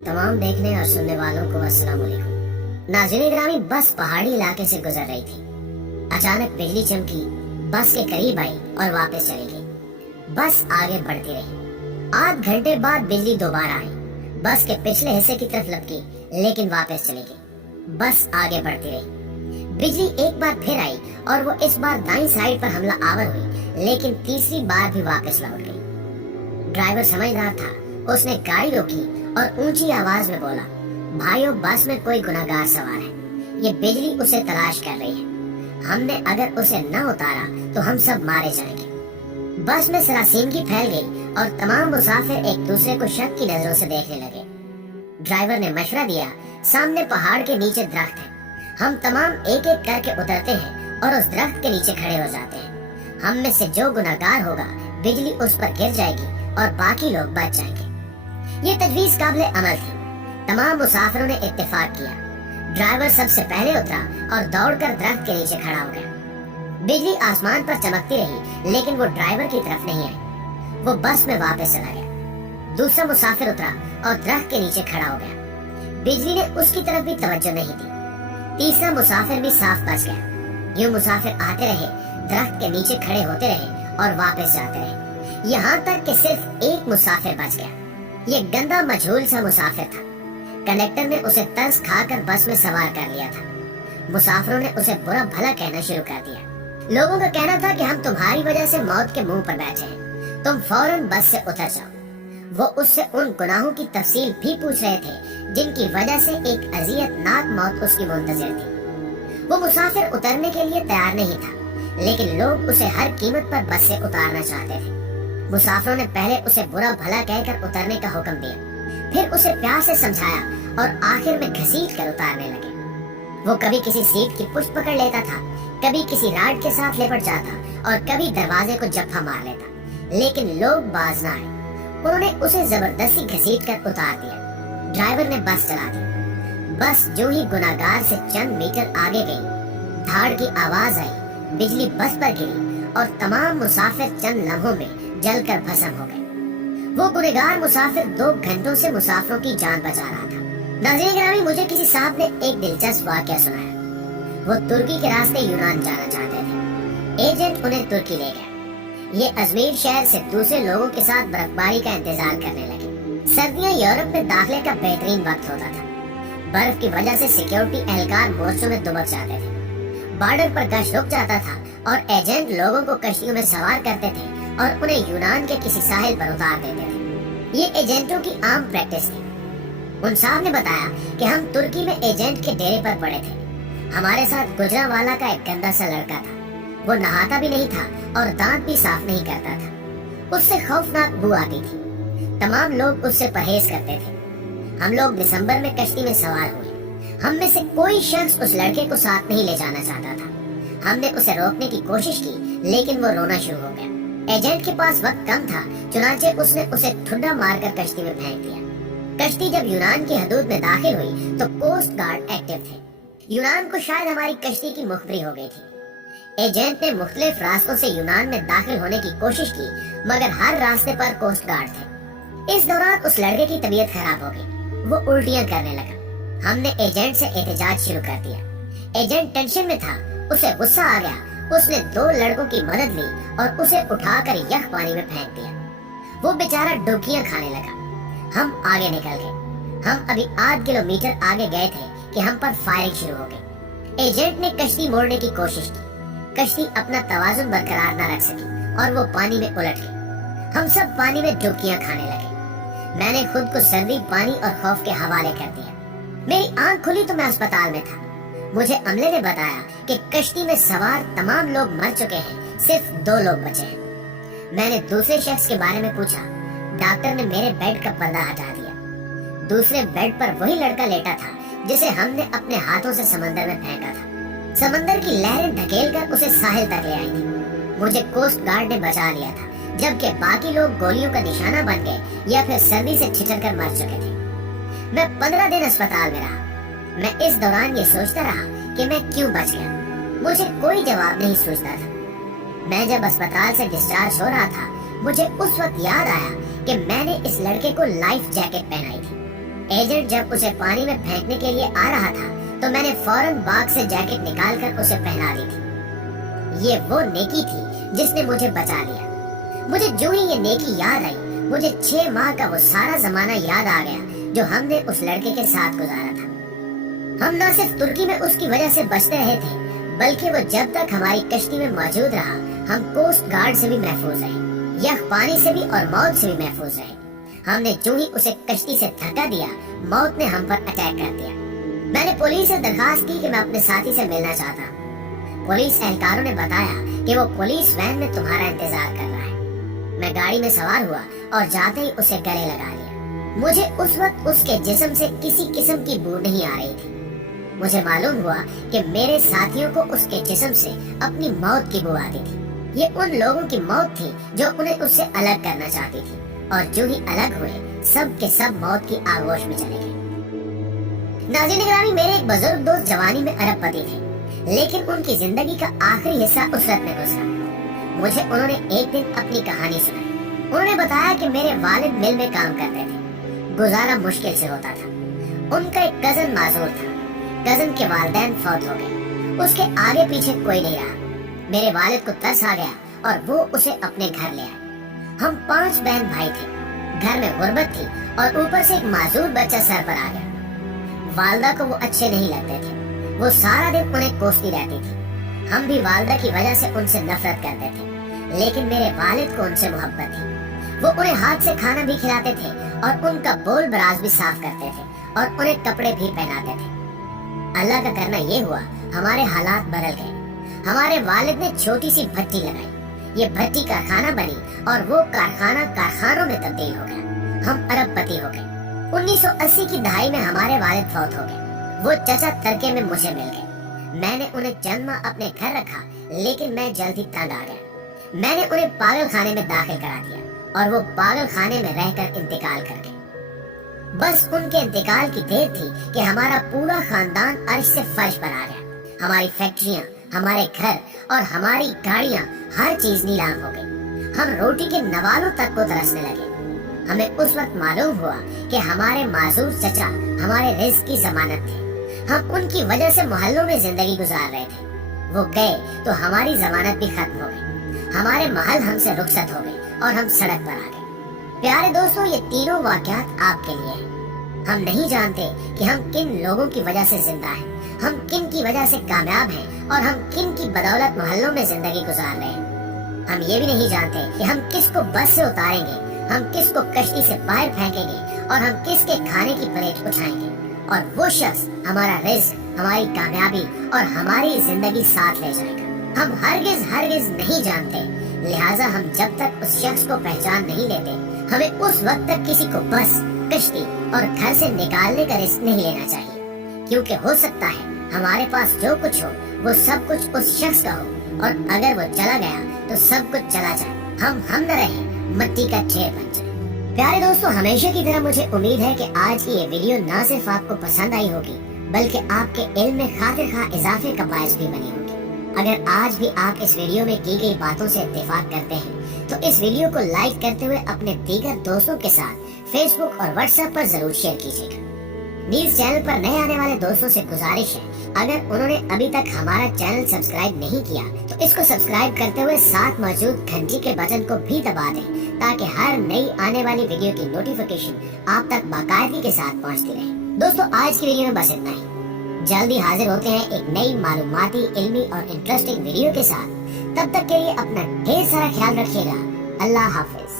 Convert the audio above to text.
तमाम देखने और सुनने वालों को अस्सलाम वालेकुम। नाज़रीन ग्रामी, बस पहाड़ी इलाके से गुजर रही थी। अचानक बिजली चमकी, बस के करीब आई और वापस चली गई। बस आगे बढ़ती रही। आध घंटे बाद बिजली दोबारा आई, बस के पिछले हिस्से की तरफ लपकी, लेकिन वापस चली गई। बस आगे बढ़ती रही। बिजली एक बार फिर आई और वो इस बार दाईं साइड पर हमला आवर हुई, लेकिन तीसरी बार भी वापस लौट गई। ड्राइवर समझदार था, उसने गाड़ी रोकी और ऊंची आवाज में बोला, भाइयों, बस में कोई गुनहगार सवार है, ये बिजली उसे तलाश कर रही है। हमने अगर उसे न उतारा तो हम सब मारे जाएंगे। बस में सरासीमगी फैल गई और तमाम मुसाफिर एक दूसरे को शक की नजरों से देखने लगे। ड्राइवर ने मशवरा दिया, सामने पहाड़ के नीचे दरख्त है, हम तमाम एक एक करके उतरते हैं और उस दरख्त के नीचे खड़े हो जाते हैं। हम में से जो गुनहगार होगा, बिजली उस पर गिर जाएगी और बाकी लोग बच जाएंगे। ये तजवीज काबिल अमल थी। तमाम मुसाफिरों ने इत्तेफाक किया। ड्राइवर सबसे पहले उतरा और दौड़कर दरख्त के नीचे खड़ा हो गया। बिजली आसमान पर चमकती रही, लेकिन वो ड्राइवर की तरफ नहीं आई। वो बस में वापस चला गया। दूसरा मुसाफिर उतरा और दरख्त के नीचे खड़ा हो गया। बिजली ने उसकी तरफ भी तवज्जो नहीं दी। तीसरा मुसाफिर भी साफ बच गया। यूं मुसाफिर आते रहे, दरख्त के नीचे खड़े होते रहे और वापस जाते रहे, यहाँ तक कि सिर्फ एक मुसाफिर बच गया। ये गंदा मजहूल सा मुसाफिर था। कंडक्टर ने उसे तरस खाकर बस में सवार कर लिया था। मुसाफिरों ने उसे बुरा भला कहना शुरू कर दिया। लोगों का कहना था कि हम तुम्हारी वजह से मौत के मुंह पर बैठे हैं, तुम फौरन बस से उतर जाओ। वो उससे उन गुनाहों की तफसील भी पूछ रहे थे जिनकी वजह से एक अजियतनाक मौत उसकी मुंतजिर थी। वो मुसाफिर उतरने के लिए तैयार नहीं था, लेकिन लोग उसे हर कीमत पर बस से उतारना चाहते थे। मुसाफिरों ने पहले उसे बुरा भला कहकर उतरने का हुक्म दिया, फिर उसे प्यार से समझाया और आखिर में घसीट कर उतारने लगे। वो कभी किसी सीट की पुष्ट पकड़ लेता था, कभी किसी राड के साथ लेपट जाता और कभी दरवाजे को जप्फा मार लेता, लेकिन लोग बाज न आए। उन्होंने उसे जबरदस्ती घसीट कर उतार दिया। ड्राइवर ने बस चला दी। बस जो ही गुनाहगार से चंद मीटर आगे गई, धाड़ की आवाज आई, बिजली बस पर गिरी और तमाम मुसाफिर चंद लम्हों में जलकर भस्म हो गए। वो गुनहगार मुसाफिर 2 घंटों से मुसाफिरों की जान बचा रहा था। नाज़रीन ग्रामी, मुझे किसी साहब ने एक दिलचस्प वाकया सुनाया। वो तुर्की के रास्ते यूनान जाना चाहते थे। एजेंट उन्हें तुर्की ले गया। ये अजमेर शहर से दूसरे लोगों के साथ बर्फबारी का इंतजार करने लगे। सर्दियां यूरोप में दाखिले का बेहतरीन वक्त होता था। बर्फ की वजह से सिक्योरिटी एहलकार मोर्चों में दुबक जाते थे। बॉर्डर पर गश्त रुक जाता था और एजेंट लोगों को कश्तियों में सवार करते थे और उन्हें यूनान के किसी साहिल पर उतार देते थे। ये एजेंटों की आम प्रैक्टिस थी। उन साहब ने बताया कि हम तुर्की में एजेंट के डेरे पर पड़े थे। हमारे साथ गुजरांवाला का एक गंदा सा लड़का था। वो नहाता भी नहीं था और दांत भी साफ नहीं करता था। उससे खौफनाक बू आती थी। तमाम लोग उससे परहेज करते थे। हम लोग दिसंबर में कश्ती में सवार हुए। हम में से कोई शख्स उस लड़के को साथ नहीं ले जाना चाहता था। हमने उसे रोकने की कोशिश की, लेकिन वो रोना शुरू हो गया। एजेंट के पास वक्त कम था, चुनांचे उसने उसे ठुड्डा मारकर कश्ती में फेंक दिया। कश्ती जब यूनान की हदूद में दाखिल हुई तो कोस्ट गार्ड एक्टिव थे। यूनान को शायद हमारी कश्ती की मुखबरी हो गई थी। एजेंट ने मुख्तलिफ रास्तों से यूनान में दाखिल होने की कोशिश की, मगर हर रास्ते पर कोस्ट गार्ड थे। इस दौरान उस लड़के की तबीयत खराब हो गई। वो उल्टियां करने लगा। हमने एजेंट से एहतजाज शुरू कर दिया। एजेंट टेंशन में था, उसे गुस्सा आ गया। उसने 2 लड़कों की मदद ली और उसे उठाकर यख पानी में फेंक दिया। वो बेचारा डुबकियां खाने लगा। हम आगे निकल गए। हम अभी आध किलोमीटर आगे गए थे कि हम पर फायरिंग शुरू हो गई। एजेंट ने कश्ती मोड़ने की कोशिश की। कश्ती अपना तवाजुन बरकरार न रख सकी और वो पानी में उलट गई। हम सब पानी में डुबकियां खाने लगे। मैंने खुद को सर्दी, पानी और खौफ के हवाले कर दिया। मेरी आंख खुली तो मैं अस्पताल में था। मुझे अमले ने बताया कि कश्ती में सवार तमाम लोग मर चुके हैं, सिर्फ 2 लोग बचे हैं। मैंने दूसरे शख्स के बारे में पूछा। डॉक्टर ने मेरे बेड का पर्दा हटा दिया। दूसरे बेड पर वही लड़का लेटा था जिसे हमने अपने हाथों से समंदर में फेंका था। समंदर की लहरें धकेलकर उसे साहिल तक ले आई थी। मुझे कोस्ट गार्ड ने बचा लिया था, जबकि बाकी लोग गोलियों का निशाना बन गए या फिर सर्दी से ठिठर कर मर चुके थे। मैं 15 दिन अस्पताल में रहा। मैं इस दौरान ये सोचता रहा कि मैं क्यों बच गया। मुझे कोई जवाब नहीं सूझता था। मैं जब अस्पताल से डिस्चार्ज हो रहा था, मुझे उस वक्त याद आया कि मैंने इस लड़के को लाइफ जैकेट पहनाई थी। एजेंट जब उसे पानी में फेंकने के लिए आ रहा था तो मैंने फौरन बाग से जैकेट निकालकर उसे पहना दी थी। ये वो नेकी थी जिसने मुझे बचा लिया। मुझे जो ही ये नेकी याद आई, मुझे 6 माह का वो सारा जमाना याद आ गया जो हमने उस लड़के के साथ गुजारा था। हम न सिर्फ तुर्की में उसकी वजह से बचते रहे थे, बल्कि वो जब तक हमारी कश्ती में मौजूद रहा, हम कोस्ट गार्ड से भी महफूज रहे, यह पानी से भी और मौत से भी महफूज रहे। हमने जो ही उसे कश्ती से धक्का दिया, मौत ने हम पर अटैक कर दिया। मैंने पुलिस से दरखास्त की कि मैं अपने साथी से मिलना चाहता हूँ। पुलिस एहलकारों ने बताया कि वो पुलिस वैन में तुम्हारा इंतजार कर रहा है। मैं गाड़ी में सवार हुआ और जाते ही उसे गले लगा लिया। मुझे उस वक्त उसके जिस्म से किसी किस्म की बू नहीं आ रही थी। मुझे मालूम हुआ कि मेरे साथियों को उसके जिस्म से अपनी मौत की बू आती थी। ये उन लोगों की मौत थी जो उन्हें उससे अलग करना चाहती थी, और जो ही अलग हुए सब के सब मौत की आगोश में चले गए। नाज़रीन गिरामी, मेरे एक बुजुर्ग दोस्त जवानी में अरबपति थे, लेकिन उनकी जिंदगी का आखिरी हिस्सा उसरत में गुजरा। मुझे उन्होंने एक दिन अपनी कहानी सुनाई। उन्होंने बताया कि मेरे वालिद मिल में काम करते थे, गुजारा मुश्किल से होता था। उनका एक कजन माजूर था। कजन के वालिदैन फौत हो गए, उसके आगे पीछे कोई नहीं रहा। मेरे वालिद को तरस आ गया और वो उसे अपने घर ले आए। हम 5 बहन भाई थे, घर में गुर्बत थी और ऊपर से एक माजूर बच्चा सर पर आ गया। वालदा को वो अच्छे नहीं लगते थे, वो सारा दिन उन्हें कोसती रहती थी। हम भी वालदा की वजह से उनसे नफरत करते थे, लेकिन मेरे वालिद को उनसे मोहब्बत थी। वो उन्हें हाथ से खाना भी खिलाते थे और उनका बोल बराज भी साफ करते थे और उन्हें कपड़े भी पहनाते थे। अल्लाह का करना ये हुआ, हमारे हालात बदल गए। हमारे वालिद ने छोटी सी भट्टी लगाई, ये भट्टी कारखाना बनी और वो कारखाना कारखानों में तब्दील हो गया। हम अरबपति हो गए। 1980 की दहाई में हमारे वालिद फौत हो गए। वो चचा तरके में मुझे मिल गए। मैंने उन्हें चंद माह अपने घर रखा, लेकिन मैं जल्द ही तंग आ गया। मैंने उन्हें पागल खाने में दाखिल करा दिया और वो पागल खाने में रहकर इंतकाल कर गए। बस उनके इंतकाल की देर थी कि हमारा पूरा खानदान अर्श से फर्श पर आ गया। हमारी फैक्ट्रियां, हमारे घर और हमारी गाड़ियां, हर चीज नीलाम हो गई। हम रोटी के नवालों तक को तरसने लगे। हमें उस वक्त मालूम हुआ कि हमारे माजूर चचा हमारे रिज़्क की जमानत थे। हम उनकी वजह से मोहल्लों में जिंदगी गुजार रहे थे। वो गए तो हमारी जमानत भी खत्म हो गई। हमारे महल हमसे रुखसत हो गए और हम सड़क पर आ गए। प्यारे दोस्तों, ये तीनों वाक़यात आपके लिए हैं। हम नहीं जानते कि हम किन लोगों की वजह से जिंदा हैं, हम किन की वजह से कामयाब हैं और हम किन की बदौलत मोहल्लों में जिंदगी गुजार रहे हैं। हम ये भी नहीं जानते कि हम किसको बस से उतारेंगे, हम किसको कश्ती से बाहर फेंकेंगे और हम किसके खाने की प्लेट उठाएंगे, और वो शख्स हमारा रिज़्क, हमारी कामयाबी और हमारी जिंदगी साथ ले जाएगा। हम हरगिज नहीं जानते, लिहाजा हम जब तक उस शख्स को पहचान नहीं लेते, हमें उस वक्त तक किसी को बस, कश्ती और घर से निकालने का रिस्क नहीं लेना चाहिए, क्योंकि हो सकता है हमारे पास जो कुछ हो वो सब कुछ उस शख्स का हो, और अगर वो चला गया तो सब कुछ चला जाए, हम न रहे, मिट्टी का ढेर बन जाए। प्यारे दोस्तों, हमेशा की तरह मुझे उम्मीद है कि आज की ये वीडियो न सिर्फ आपको पसंद आई होगी, बल्कि आपके इल्म में खातिर इजाफे का बायस भी बनी होगी। अगर आज भी आप इस वीडियो में की गई बातों से इत्तेफाक करते हैं तो इस वीडियो को लाइक करते हुए अपने दीगर दोस्तों के साथ फेसबुक और व्हाट्सएप पर जरूर शेयर कीजिएगा। न्यूज चैनल पर नए आने वाले दोस्तों से गुजारिश है, अगर उन्होंने अभी तक हमारा चैनल सब्सक्राइब नहीं किया तो इसको सब्सक्राइब करते हुए साथ मौजूद घंटी के बटन को भी दबा दें, ताकि हर नई आने वाली वीडियो की नोटिफिकेशन आप तक बाकायदगी के साथ पहुंचती रहे। दोस्तों, आज की वीडियो में बस इतना ही। जल्दी हाजिर होते हैं एक नई मालूमाती, इल्मी और इंटरेस्टिंग वीडियो के साथ। तब तक के लिए अपना ढेर सारा ख्याल रखिएगा। अल्लाह हाफिज।